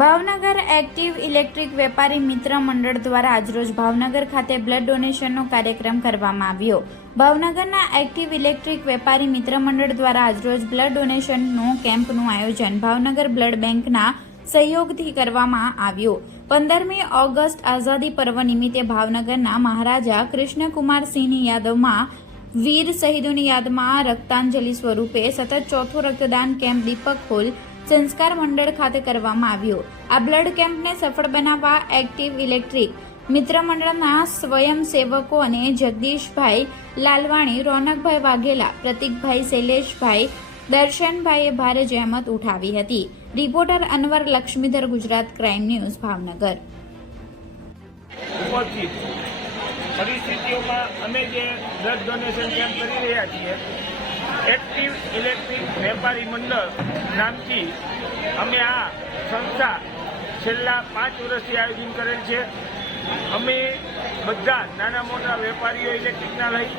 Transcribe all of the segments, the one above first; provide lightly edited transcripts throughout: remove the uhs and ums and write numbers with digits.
Bhavnagar active electric વેપારી મિત્ર મંડળ દ્વારા આજરોજ ભાવનગર ખાતે બ્લડ ડોનેશનનો કાર્યક્રમ કરવામાં આવ્યો। ભાવનગરના એક્ટિવ ઇલેક્ટ્રિક વેપારી મિત્ર મંડળ દ્વારા આજરોજ બ્લડ ડોનેશનનો કેમ્પનું આયોજન ભાવનગર બ્લડ બેંકના સહયોગથી કરવામાં આવ્યું। 15મી ઓગસ્ટ આઝાદી પર્વ નિમિત્તે ભાવનગરના મહારાજા કૃષ્ણકુમારસિંહની યાદમાં વીર શહીદોની યાદમાં રક્તાંજલિ સ્વરૂપે સતત ચોથો રક્તદાન કેમ્પ દીપક હોલ સંસ્કાર મંડળ ખાતે કરવામાં આવ્યો। આ બ્લડ કેમ્પને સફળ બનાવવા એક્ટિવ ઇલેક્ટ્રિક મિત્ર મંડળના સ્વયંસેવકો અને જગદીશભાઈ લાલવાણી, રોનકભાઈ વાઘેલા, પ્રતિકભાઈ, શૈલેષભાઈ, દર્શનભાઈએ ભારે જહેમત ઉઠાવી હતી। Reporter Anwar Laxmidhar, Gujarat crime news, Bhavnagar. પરિસ્થિતિઓમાં અમે જે બ્લડ ડોનેશન કેમ્પ કરી રહ્યા છીએ, એક્ટિવ ઇલેક્ટ્રિક વેપારી મંડળ નામથી અમે આ સંસ્થા છેલ્લા 5 વર્ષથી આયોજન કરેલ છે। અમે બધા નાના મોટા વેપારીઓ ઇલેક્ટ્રિકના લઈ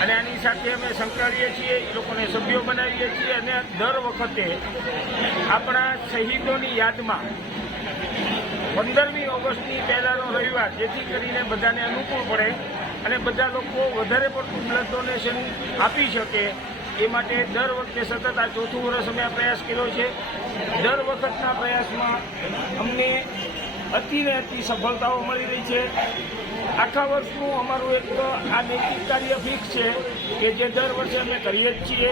અને આની સાથે અમે સંકળાવીએ છીએ, એ લોકોને સભ્યો બનાવીએ છીએ અને દર વખતે આપણા શહીદોની યાદમાં 15મી ઓગસ્ટની પહેલાનો રવિવાર, જેથી કરીને બધાને અનુકૂળ પડે અને બધા લોકો વધારે પડતું બ્લડ ડોનેશન આપી શકે, એ માટે દર વખતે સતત આ ચોથું વર્ષ અમે આ પ્રયાસ કર્યો છે। દર વખતના પ્રયાસમાં અમને અતિને અતિ સફળતાઓ મળી રહી છે। આખા વર્ષનું અમારું એક આ નૈતિક કાર્ય ફિક્સ છે કે જે દર વર્ષે અમે કરીએ જ છીએ।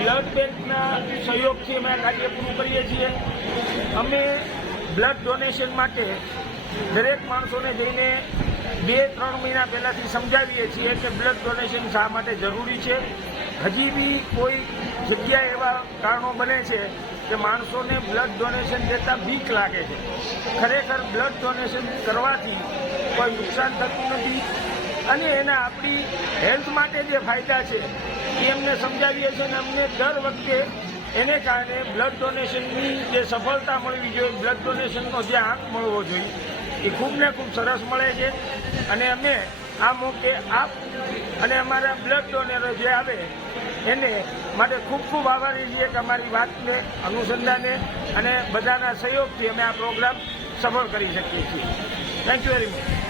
બ્લડ બેંકના સહયોગથી અમે આ કાર્ય પૂરું કરીએ છીએ। અમે બ્લડ ડોનેશન માટે દરેક માણસોને જઈને 2-3 મહિના પહેલાંથી સમજાવીએ છીએ કે બ્લડ ડોનેશન શા માટે જરૂરી છે। હજી બી કોઈ જગ્યાએ એવા કારણો બને છે કે માણસોને બ્લડ ડોનેશન દેતા બીક લાગે છે। ખરેખર બ્લડ ડોનેશન કરવાથી કોઈ નુકસાન થતું નથી અને એના આપણી હેલ્થ માટે જે ફાયદા છે એ એમને સમજાવીએ છીએ અને અમને દર વખતે એને કારણે બ્લડ ડોનેશનની જે સફળતા મળવી જોઈએ, બ્લડ ડોનેશનનો જે આંક મળવો જોઈએ, એ ખૂબ ને ખૂબ સરસ મળે છે। અને અમે આ મોકે આપ અને અમારા બ્લડ ડોનરો જે આવે એને માટે ખૂબ ખૂબ આભારી છીએ કે અમારી વાતને અનુસંધાને અને બધાના સહયોગથી અમે આ પ્રોગ્રામ સફળ કરી શકીએ છીએ। Thank you very much.